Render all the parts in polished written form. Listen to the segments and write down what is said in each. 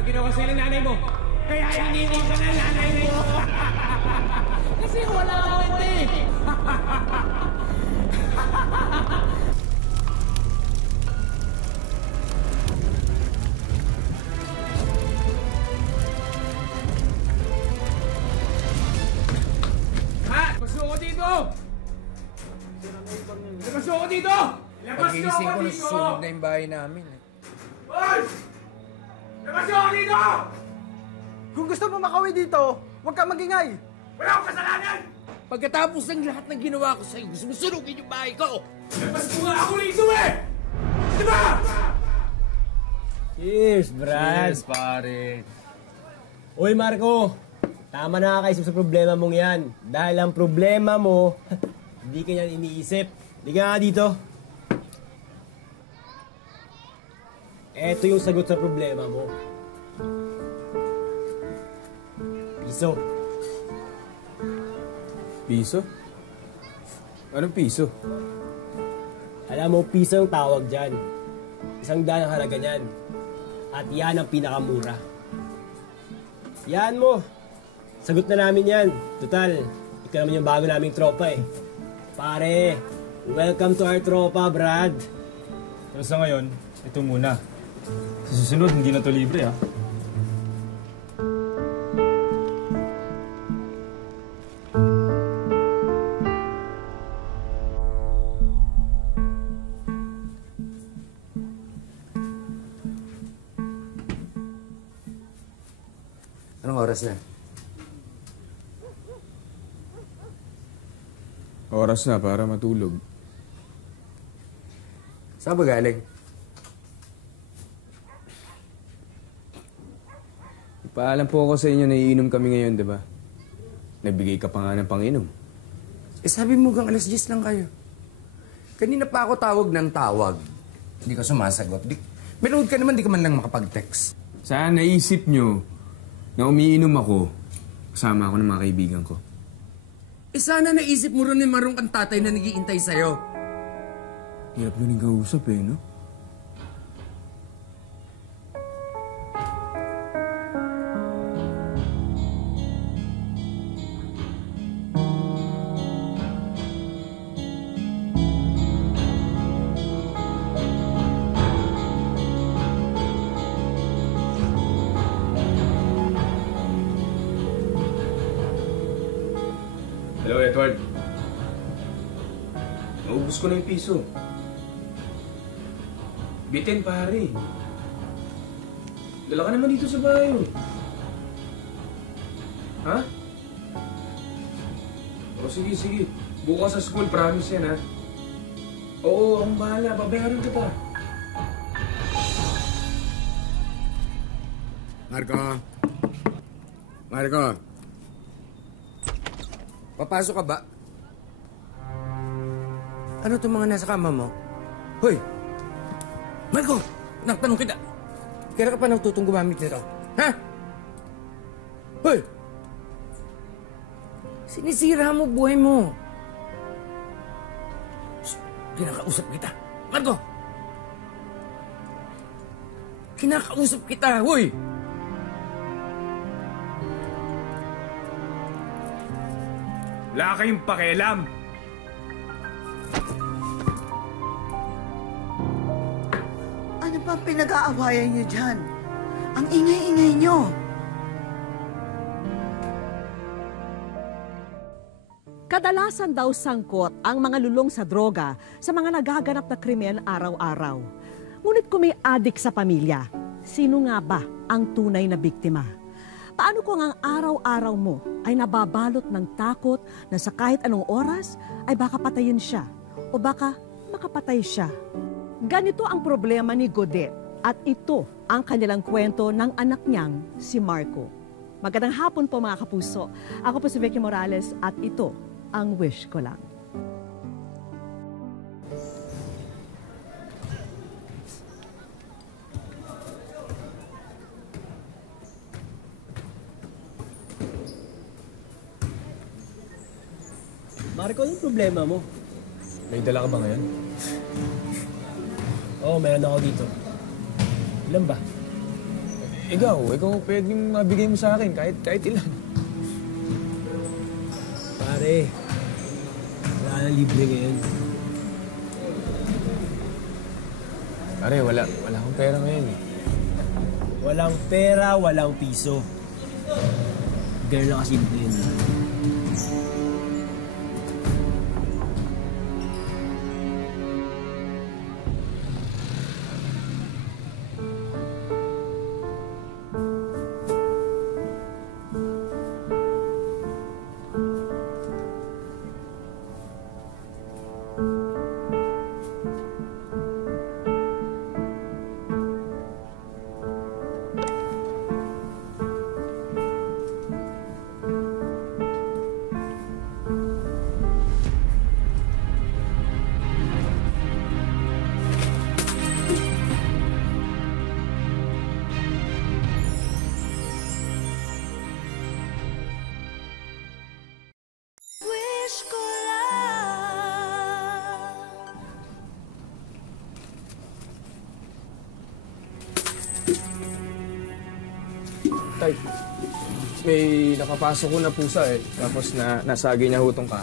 Ano ginawa sa'yo ng nanay mo? Kaya iniwan ka ng nanay mo! Kasi wala ka kwente! Ha? Pasok ko dito! Pasok ko dito! Pag-iising ko, nasusunog na yung bahay namin. Hoy! Pasok ko dito! Kung gusto mo makauwi dito, huwag kang magingay! Wala akong kasalanan! Pagkatapos ng lahat ng ginawa ko sa'yo, sumusunogin yung bahay ko! Labas mo nga ako rito eh! Di ba? Cheers, Brad! Yes, pare. Uy, Marco! Tama na kakaisip sa problema mong yan. Dahil ang problema mo, hindi ka yan iniisip. Hindi ka nga dito. Eto yung sagot sa problema mo. Piso. Piso? Anong piso? Alam mo, piso yung tawag dyan. 100 ang halaga niyan. At yan ang pinakamura. Yan mo. Sagot na namin yan. Total, ikaw naman yung bago naming tropa eh. Pare, welcome to our tropa, Brad. Pero sa ngayon, ito muna. Sa susunod, hindi na to libre, ha? Anong oras na? Oras na para matulog. Saan ba galing? Paalam po ako sa inyo na iinom kami ngayon, di ba? Nagbigay ka pa nga ng panginom. Eh sabi mo gang alas 10 lang kayo. Kanina pa ako tawag ng tawag. Hindi ka sumasagot. Manood ka naman, di ka man lang makapag-text. Saan naisip nyo na umiinom ako kasama ako ng mga kaibigan ko? Eh sana naisip mo rin na marong kang tatay na nag-iintay sa'yo. Hirap nyo rin kausap eh, no? Hello, Edward. Naubos ko na yung piso. Bitin, pare. Dala ka naman dito sa bahay. Ha? O, sige, sige. Bukas sa school, promise yan, ha? Oo, akong bahala. Babayaran kita. Marco. Marco. Papasok ka ba? Ano itong mga nasa kama mo? Hoy! Marco! Nagtanong kita. Kailan ka pa natutong gumamit nito? Ha? Hoy! Sinisira mo buhay mo. Shh! Kinakausap kita. Marco! Kinakausap kita, hoy! Wala kayong pakialam. Ano ba pinag-aawayan niyo dyan? Ang ingay-ingay niyo. Kadalasan daw sangkot ang mga lulong sa droga sa mga nagaganap na krimen araw-araw. Ngunit kung may adik sa pamilya, sino nga ba ang tunay na biktima? Paano kung ang araw-araw mo ay nababalot ng takot na sa kahit anong oras ay baka patayin siya o baka makapatay siya? Ganito ang problema ni Godet at ito ang kanilang kwento ng anak niyang si Marco. Magandang hapon po mga kapuso. Ako po si Vicky Morales at ito ang Wish Ko Lang. Marco, anong problema mo? May dala ka ba ngayon? Oo, meron ako dito. Ilan ba? Ikaw pwedeng mabigay mo sa akin kahit ilan. Pare, wala na libre ngayon. Pare, wala akong pera ngayon eh. Walang pera, walang piso. Ganun lang kasimple yun. Tay, may nakapasok ko na pusa eh. Tapos nasagi niya hutong ka.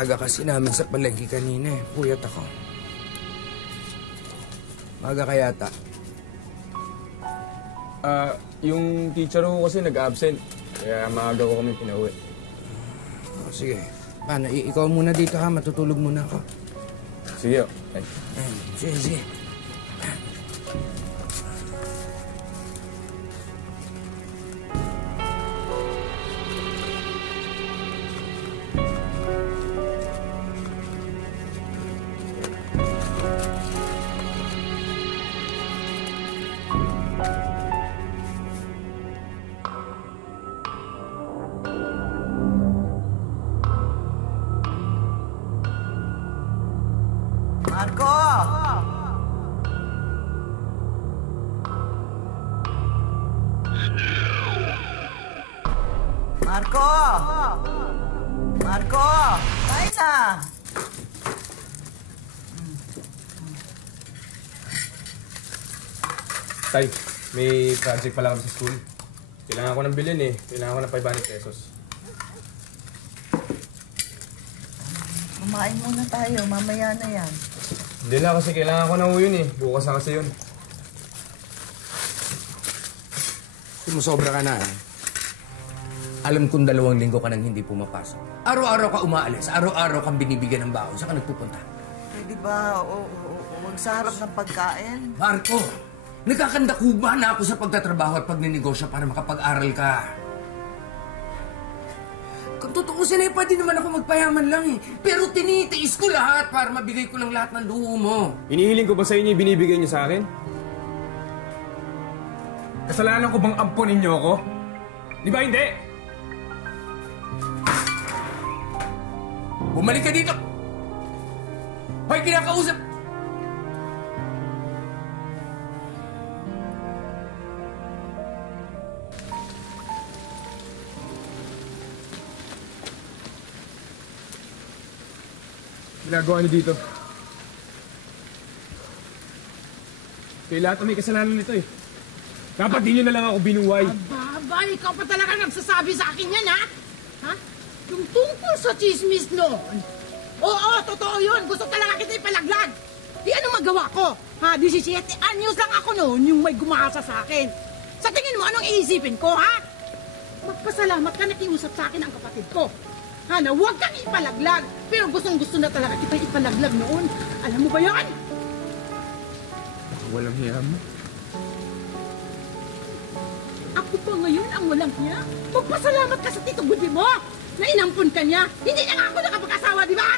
Aga kasi namin sa palengke kanina eh. Puyat ako. Maga ka yata. Yung teacher ko kasi nag-absent. Kaya maaga ko kami pinauwi. Oh, sige. Paano? Ikaw muna dito ha. Matutulog muna ako. Sige, tay. Sige. Marco! Marco! Marco! Kain na! Tay, may project pala kami sa school. Kailangan ko ng bilhin eh. Kailangan ko ng 500 pesos. Kumain muna tayo, mamaya na yan. Hindi na kasi kailangan ko na yun eh. Bukas na kasi yun. Sumusobra ka na eh. Alam kong 2 linggo ka nang hindi pumapasok. Araw-araw ka umaalis. Araw-araw kang binibigyan ng baon. Saan ka nagpupunta? Pwede ba, huwag sa harap ng pagkain? Marco! Nagkakandakuba na ako sa pagtatrabaho at pagninegosyo para makapag-aral ka. Kung tutuusin eh, pwede naman ako magpayaman lang eh. Pero tinitiis ko lahat para mabigay ko lang lahat ng luho mo. Inihiling ko ba sa inyo yung binibigay niyo sa akin? Kasalanan ko bang ampunin niyo ako? Di ba hindi? Bumalik ka dito! Hoy, kinakausap! Ginagawa niyo dito. Kaya lahat may kasalanan nito eh. Dapat di niyo na lang ako binuway. Aba, ikaw pa talaga nagsasabi sa akin yan, ha? Ha? Yung tungkol sa chismis noon. Oo, totoo yun. Gusto talaga kita ipalaglag. Di ano magawa ko? Ha, 17 anyos lang ako noon yung may gumasa sa akin. Sa tingin mo, anong iisipin ko, ha? Magpasalamat ka nakiusap sa akin ang kapatid ko. Ha, na huwag kang ipalaglag. Pero gustong-gusto na talaga kita ipalaglag noon. Alam mo ba yan? Walang hiya mo. Ako pa ngayon ang walang hiya. Magpasalamat ka sa Tito Budi mo na inampun ka niya. Hindi niya nga ako nakapag-asawa, di ba?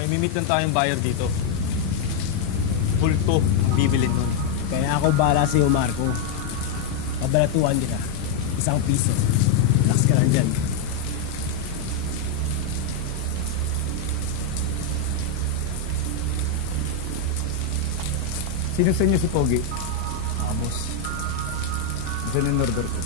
May mimit lang tayong buyer dito. Bulto ang bibilin nun. Kaya ako bahala sa'yo, Marco. Pabalatuhan kita. 1 piso. Relax ka lang dyan. Sino sa inyo si Pogi? Ako, boss. Saan yung order ko?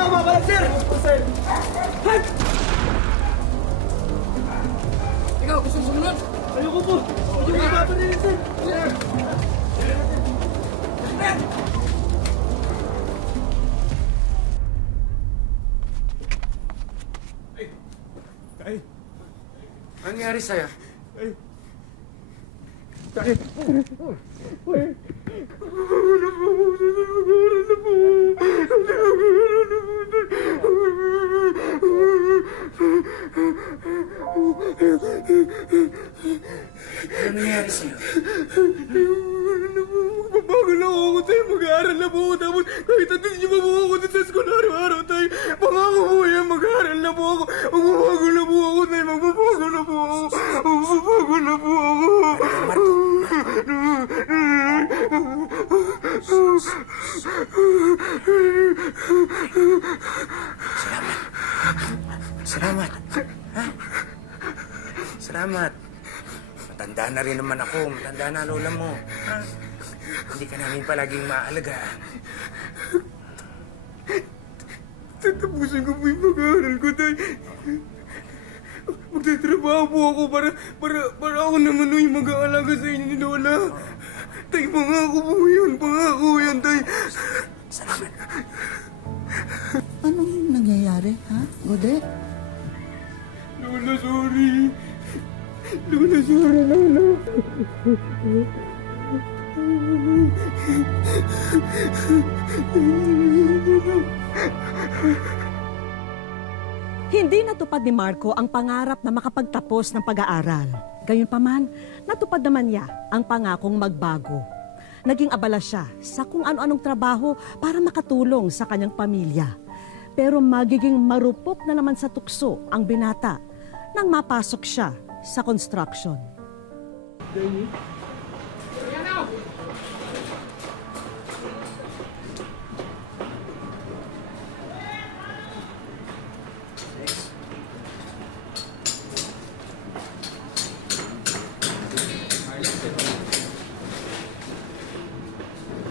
ako mapalag, sir! Ikaw, gusto mo sumunod? Ayoko po! Hindi ko mapaparilin, sir! Ano nangyari sa'yo? Ano nangyari sa'yo? Magbabago lang ako tayo. Mag-aaral na po ako. Tapos kahit natin niyo pa po ako dito sa school araw-araw tayo. Pangako po yan. Mag-aaral na po ako. Magbabago na po ako tayo. Magbabago na po ako. Magbabago na po ako. Salamat. Ha? Salamat. Matanda na rin naman ako. Matanda na lola mo. Ha? Hindi ka namin palaging maalagaan. Tatapusin ko po yung pag-aaral ko tayo. Magtatrabaho po ako para ako naman yung mag-aalaga sa inyo ni Lola. Tay, pangako po yan. Pangako yan, tay. Salamat. Anong nangyayari, ha? Gode? Lola, sorry. Lola, sorry, Lola. Hindi natupad ni Marco ang pangarap na makapagtapos ng pag-aaral. Gayunpaman, natupad naman niya ang pangakong magbago. Naging abala siya sa kung ano-anong trabaho para makatulong sa kanyang pamilya. Pero magiging marupok na naman sa tukso ang binata nang mapasok siya sa construction.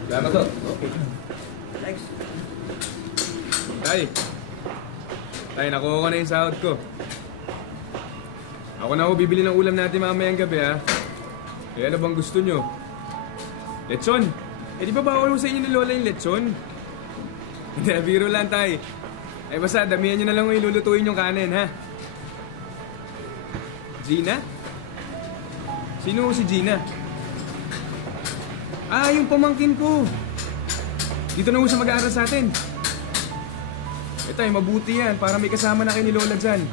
Salamat to. Thanks. Tay. Tay, nakuha ko na yung sahod ko. Ako na ako bibili ng ulam natin mamayang gabi, ha? Kaya ano bang gusto nyo? Lechon! Eh di ba bawal mo sa inyo ni Lola yung lechon? Hindi, biro lang, tay. Ay basta, damihan nyo na lang yung ilulutuin yung kanin, ha? Gina? Sino si Gina? Ah, yung pamangkin ko. Dito na ho siya mag-aaral sa atin. Eh tay, mabuti yan para may kasama na kayo ni Lola dyan.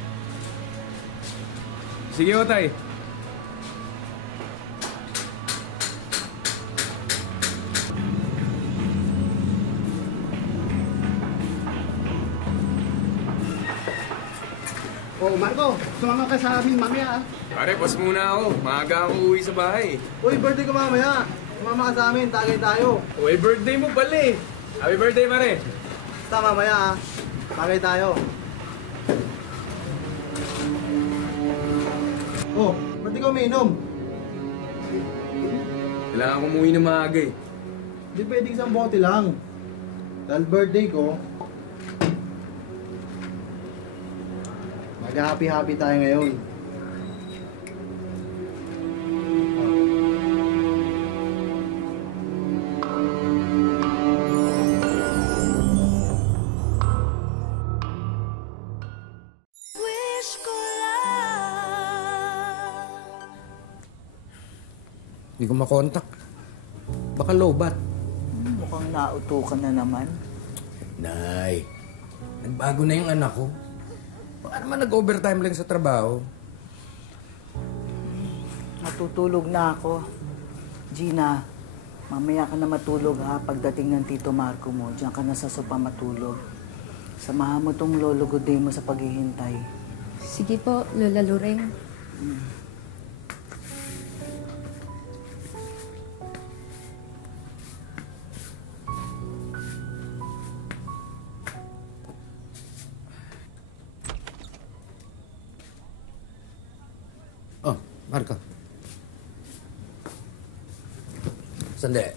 Sige ho, tay. Oh, Marco, sumama ka sa amin mamaya, ah. Pare, pas muna ako. Maaga ako uwi sa bahay. Uy, birthday ko mamaya. Sumama ka sa amin, tagay tayo. Uy, birthday mo pala eh. Happy birthday, pare. Basta mamaya, ah. Tagay tayo. Oh, ba't di ka umiinom? Kailangan ko umuwi ng maaga eh. Di pwedeng isang bote lang. Dahil birthday ko, mag-happy-happy tayo ngayon. Hindi ko makontak. Baka lowbat. Mukhang nauto ka na naman. Nay, nagbago na yung anak ko. Baka naman nag-overtime lang sa trabaho. Natutulog na ako. Gina, mamaya ka na matulog ha. Pagdating ng Tito Marco mo, diyan ka na sa sopa matulog. Samahan mo tong lolo Goday mo sa paghihintay. Sige po, Lola Lureng. Oh, Marco. Sandali.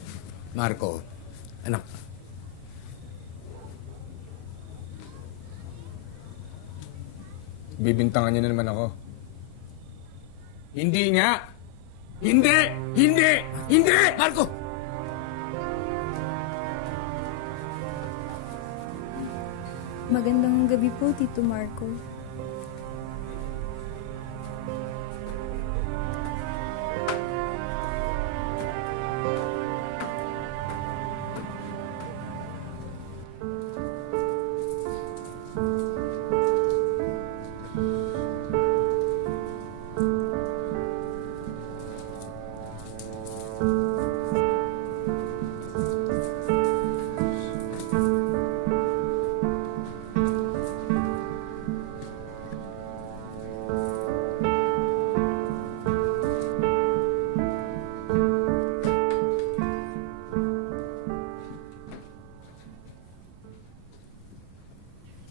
Marco, anak. Bibintangan niyo na naman ako. Hindi nga! Hindi! Hindi! Hindi! Marco! Magandang gabi po, Tito Marco.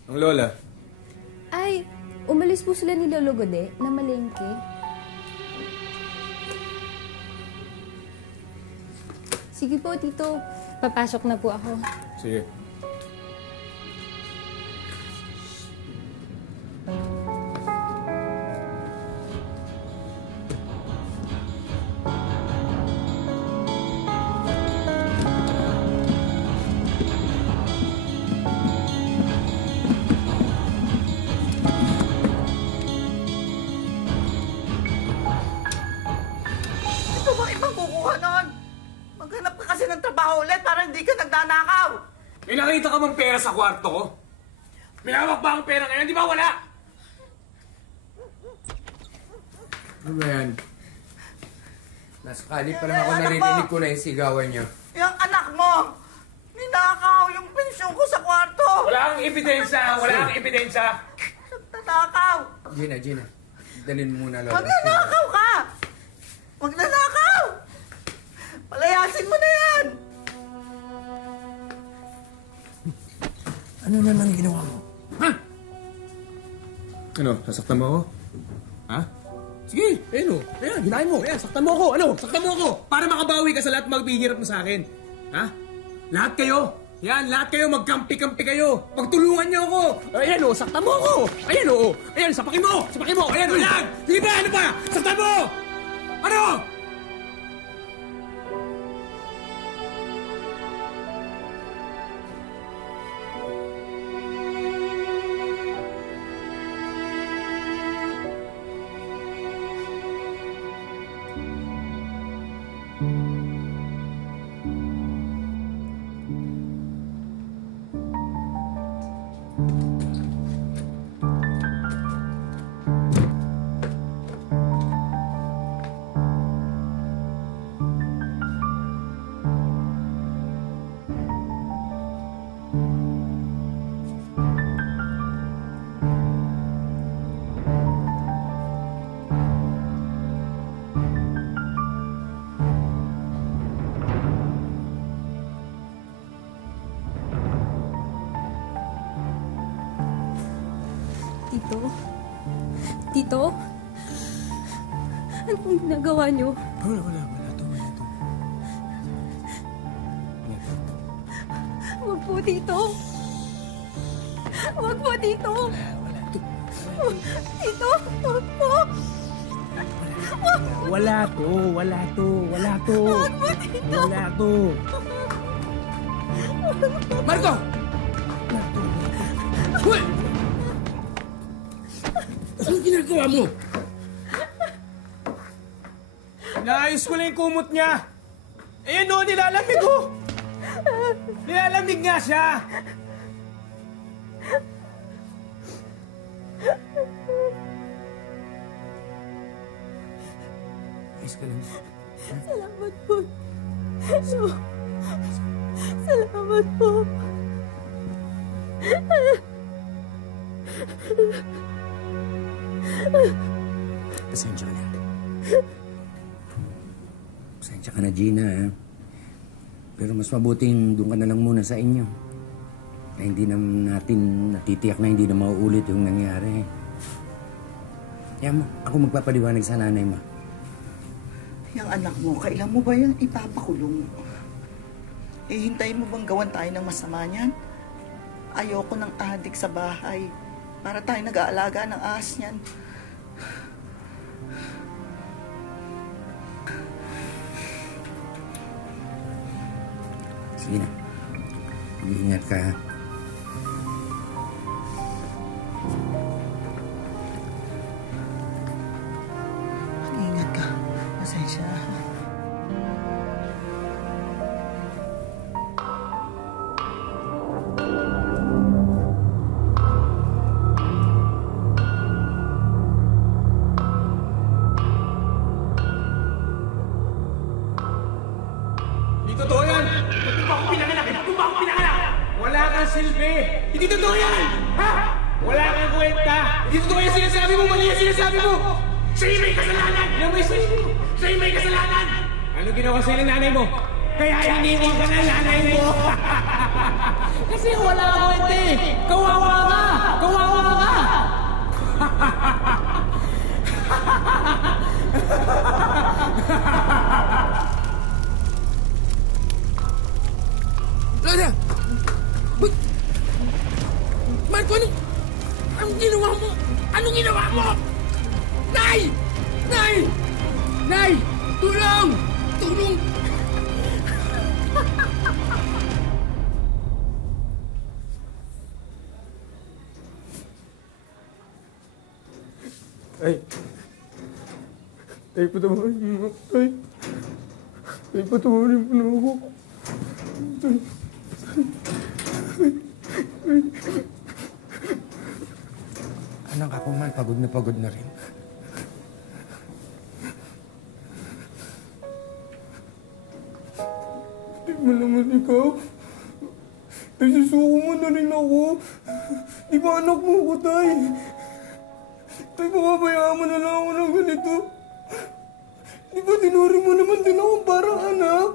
Ang lola. Ay, umalis po sila ni Lolo Gode na malengke. Sige po, Tito. Papasok na po ako. Sige. Ito ba ibang kukuha nun? Maghanap ka kasi ng trabaho ulit para hindi ka nagnanakaw. May nakita ka bang pera sa kwarto ko? May hawak ba ang pera ngayon? Di ba wala? Ano ba yan? Nasa kalip pa lang ako narinig ko na yung sigawan niyo. Yung anak mo, ninakaw yung pensyon ko sa kwarto. Wala kang ebidensya! Wala kang ebidensya! Nanakaw. Gina. Dalhin mo muna, Lola. Magnanakaw ka! Magnanakaw! Palayasin mo na yan! Ano naman ginawa mo? Ha? Ano, sasaktan mo ako? Ha? Sige, ayun o. Ayan, hinahin mo. Ayan, saktan mo ako. Ano? Saktan mo ako. Para makabawi ka sa lahat magbihirap mo sa akin. Ha? Lahat kayo. Yan, lahat kayo magkampi-kampi kayo. Pagtulungan niyo ako. Ayan o, saktan mo ako. Ayan o. Ayan, sapakin mo. Sapakin mo. Ayan o, yan. Sige ba, ano pa? Saktan mo. Ano? Tito? Tito? Ano pong ginagawa niyo? Wala to. Huwag po, Tito. Huwag po, Tito. Tito, huwag po. Wala to. Huwag po, Tito. Wala to. Marco! Hoy! Anong ginagawa mo? Naayos ko lang yung kumot niya. Ayan o, nilalamig ko. Nilalamig nga siya. Ayos ka lang. Salamat po. Salamat po. Pasensya ka na. Pasensya ka na, Gina. Pero mas mabuting doon ka na lang muna sa inyo. Na hindi naman natin natitiyak na hindi na mauulit yung nangyari. Yan mo, ako magpapaliwanag sa nanay mo. Yung anak mo, kailan mo ba yan ipapakulong? Hintayin mo bang gawan tayo ng masama niyan? Ayoko ng adik sa bahay. Para tayo nag-aalaga ng ahas niyan. Sige na. Mag-iingat ka, ha? Mag-iingat ka. Pasensya. Hindi totoo yan! Ba't mo ako pinanganak? Ba't mo ako pinanganak? Wala kang silbi! Hindi totoo yan! Ha? Wala kang kwenta! Hindi totoo yan sinasabi mo! Mali yan sinasabi mo! Sa'yo may kasalanan! Ano may sa'yo? Sa'yo may kasalanan! Ano ginawa sa'yo ng nanay mo? Kaya iniwan ka ng nanay mo! Kasi wala kang kwenta eh! Kawawa ka! Kawawa ka! Lola! Ba't? Marco, anong ginawa mo? Anong ginawa mo? Nay! Nay! Nay! Tulong! Tulong! Tay, patawarin mo ako, tay. Tay, patawarin mo na ako. Tay. Anak ako man, pagod na rin. Di mo naman ikaw. Tay, susuko mo na rin ako. Di ba anak mo ko, tay? Tay, papabayaan mo na lang ako ng ganito. Di ba tinuring mo naman din ako parang anak?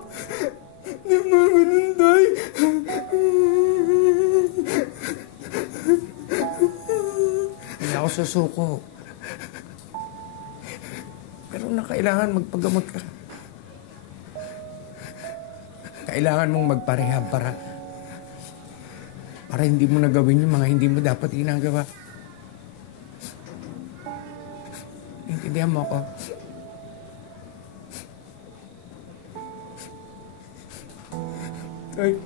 Di ba ganun, tay? Hindi ako susuko. Pero kailangan magpagamot ka. Kailangan mong magparehab para hindi mo nagawin yung mga hindi mo dapat ginagawa. Intindihan mo ako? Tay,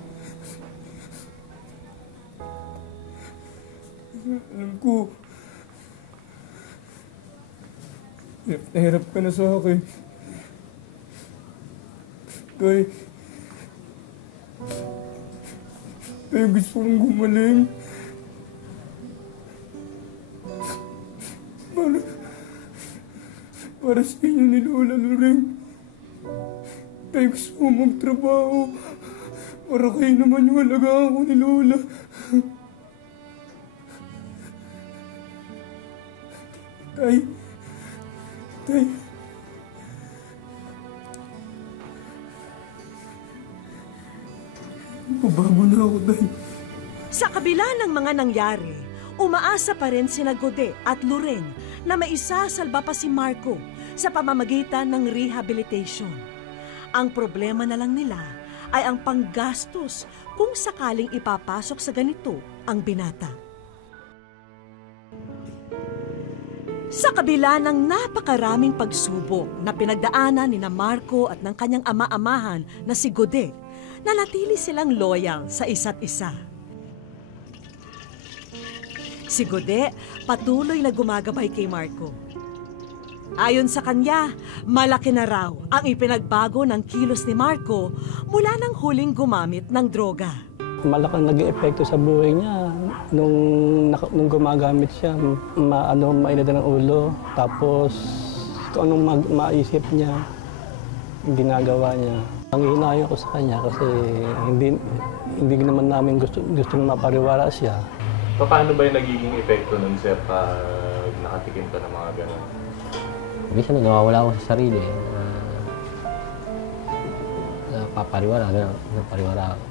alam ko, hirap na hirap ka na sa akin. Tay, gusto kong gumaling. Para sa inyo ni Lola Loreng. Tay, gusto ko magtrabaho. Para kayo naman yung alagaan ko ni Lola. Tay. Pabago na ako, tay. Sa kabila ng mga nangyari, umaasa pa rin sina Gode at Loreng na maisasalba pa si Marco sa pamamagitan ng rehabilitation. Ang problema na lang nila ay ang panggastos kung sakaling ipapasok sa ganito ang binata. Sa kabila ng napakaraming pagsubok na pinagdaanan ni na Marco at ng kanyang ama-amahan na si Gode, nanatili silang loyal sa isa't isa. Si Gode patuloy na gumagabay kay Marco. Ayon sa kanya, malaki na raw ang ipinagbago ng kilos ni Marco mula nang huling gumamit ng droga. Malaking nag-epekto sa buhay niya nung gumagamit siya, mainit ng ulo. Tapos kung anong maisip niya, ginagawa niya. Ang hinayo ko sa kanya kasi hindi naman namin gustong mapariwara siya. Paano ba yung nagiging epekto nun, sir, pag nakatikim ka ng mga gano'n? Minsan nawawala ako sa sarili. Napapariwara ako.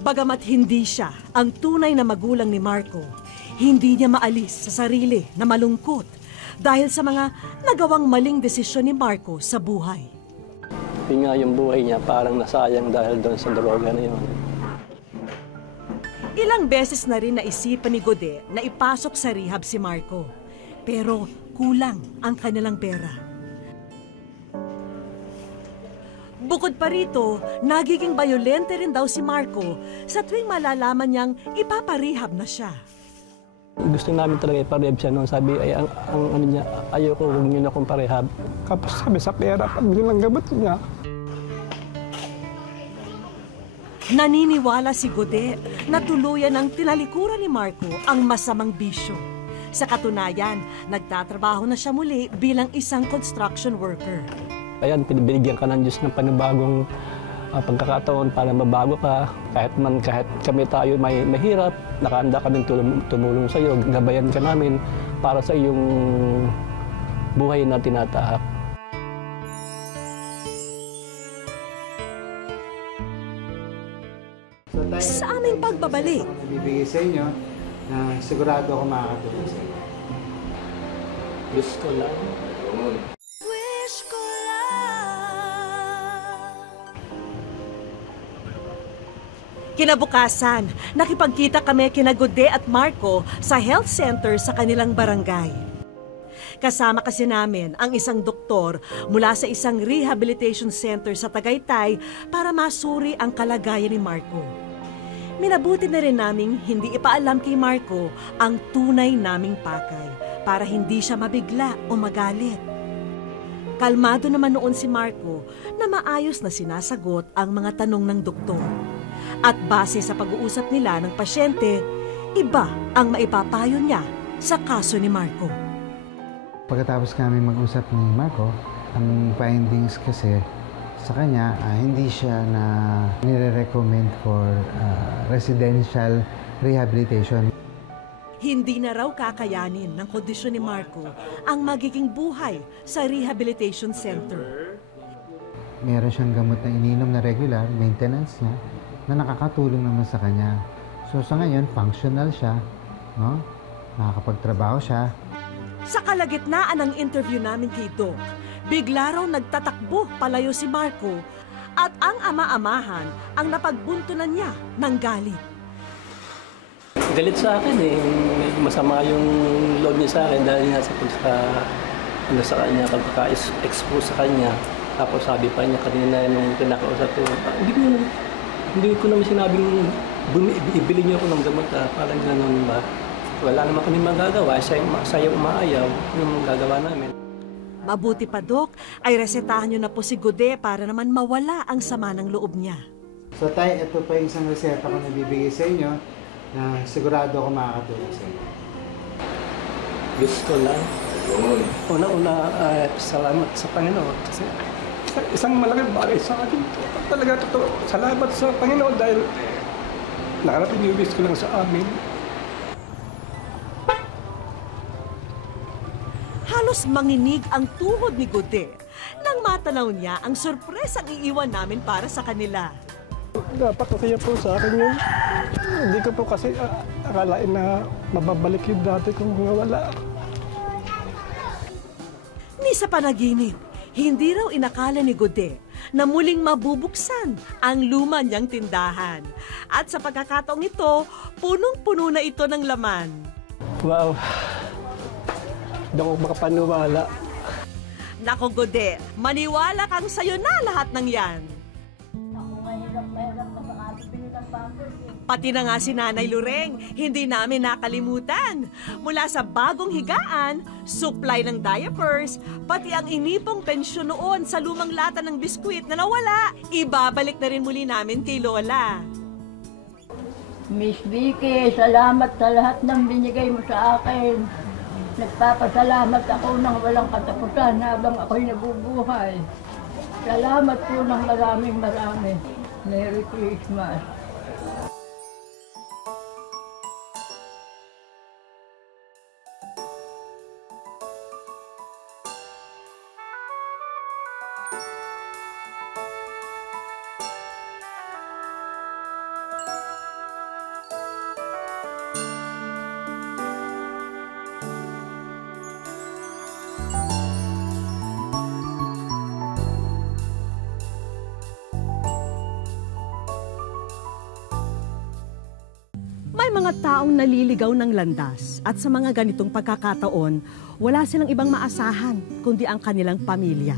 Bagamat hindi siya ang tunay na magulang ni Marco, hindi niya maalis sa sarili na malungkot dahil sa mga nagawang maling desisyon ni Marco sa buhay. Yung buhay niya parang nasayang dahil doon sa droga na yun. Ilang beses na rin naisipan ni Gode na ipasok sa rehab si Marco. Pero kulang ang kanilang pera. Bukod pa rito, nagiging bayolente rin daw si Marco sa tuwing malalaman niyang ipaparehab na siya. Gusto namin talaga iparehab siya noon. Sabi, ay, ang ano niya, ayoko, huwag niyo na akong parehab. Kapag sabi sa pera, pabili ng gamot niya. Naniniwala si Gode na tuluyan ang tinalikuran ni Marco ang masamang bisyo. Sa katunayan, nagtatrabaho na siya muli bilang isang construction worker. Ayan, pinibigyan ka ng Diyos ng panibagong pagkakataon para mabago ka. Kahit kami tayo may mahirap, nakahanda kaming tumulong sa iyo. Gabayan ka namin para sa iyong buhay na tinatahak. Sa aming pagbabalik, Ibibigay sa inyo na sigurado ako makakatulong sa inyo. Diyos ko lang. Kinabukasan, nakipagkita kami kina Gode at Marco sa health center sa kanilang barangay. Kasama kasi namin ang isang doktor mula sa isang rehabilitation center sa Tagaytay para masuri ang kalagayan ni Marco. Minabuti na rin naming hindi ipaalam kay Marco ang tunay naming pakay para hindi siya mabigla o magalit. Kalmado naman noon si Marco na maayos na sinasagot ang mga tanong ng doktor. At base sa pag-uusap nila ng pasyente, iba ang maipapayo niya sa kaso ni Marco. Pagkatapos kami mag-usap ni Marco, ang findings kasi sa kanya, hindi siya na nire-recommend for residential rehabilitation. Hindi na raw kakayanin ng kondisyon ni Marco ang magiging buhay sa rehabilitation center. Meron siyang gamot na ininom na regular, maintenance niya, na nakakatulong naman sa kanya. So sa ngayon, functional siya, no? Nakakapagtrabaho siya. Sa kalagitnaan ng interview namin kay Doc, bigla raw nagtatakbo palayo si Marco at ang ama-amahan ang napagbuntunan niya ng galit. Galit sa akin eh. Masama yung loob niya sa akin dahil nga sa kanya, pagkaka-expose sa kanya. Tapos sabi pa niya kanina nung kinakausap ko, hindi ko naman sinabing ibili niyo ako ng gamot, parang gano'n ba? Wala naman kami magagawa, siya yung umaayaw, yung gagawa namin. Mabuti pa, Doc, ay resetahan niyo na po si Gode para naman mawala ang sama ng loob niya. So tay, ito pa yung isang reseta ko na bibigay sa inyo na sigurado ako makakatulong sa inyo. Gusto lang. Una-una, salamat sa Panginoon kasi isang malaking bagay sa akin. Talaga totoo. Salamat sa Panginoon dahil nakarating yung wish ko lang sa amin. Halos manginig ang tuhod ni Gode nang matanaw niya ang sorpresang iiwan namin para sa kanila. Dapat masaya po sa akin yun. Hindi ko po kasi akalain na mababalik yung dati kung wala. Ni sa panaginip, hindi raw inakala ni Gode na muling mabubuksan ang luma niyang tindahan. At sa pagkakataong ito, punong-puno na ito ng laman. Wow! Hindi ako makapaniwala. Nako Gode, maniwala kang sayo na lahat ng yan. Pati na nga si Nanay Lureng, hindi namin nakalimutan. Mula sa bagong higaan, supply ng diapers, pati ang inipong pensyon noon sa lumang lata ng biskwit na nawala, ibabalik na rin muli namin kay Lola. Miss Vicky, salamat sa lahat ng binigay mo sa akin. Nagpapasalamat ako ng walang katapusan habang ako'y nabubuhay. Salamat po ng maraming marami. Merry Christmas. mga taong naliligaw ng landas at sa mga ganitong pagkakataon, wala silang ibang maasahan kundi ang kanilang pamilya.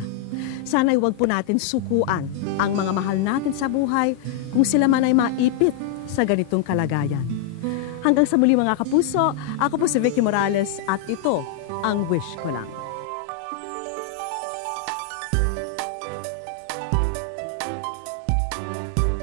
Sana'y huwag po natin sukuan ang mga mahal natin sa buhay kung sila man ay maipit sa ganitong kalagayan. Hanggang sa muli mga kapuso, ako po si Vicky Morales at ito ang Wish Ko Lang.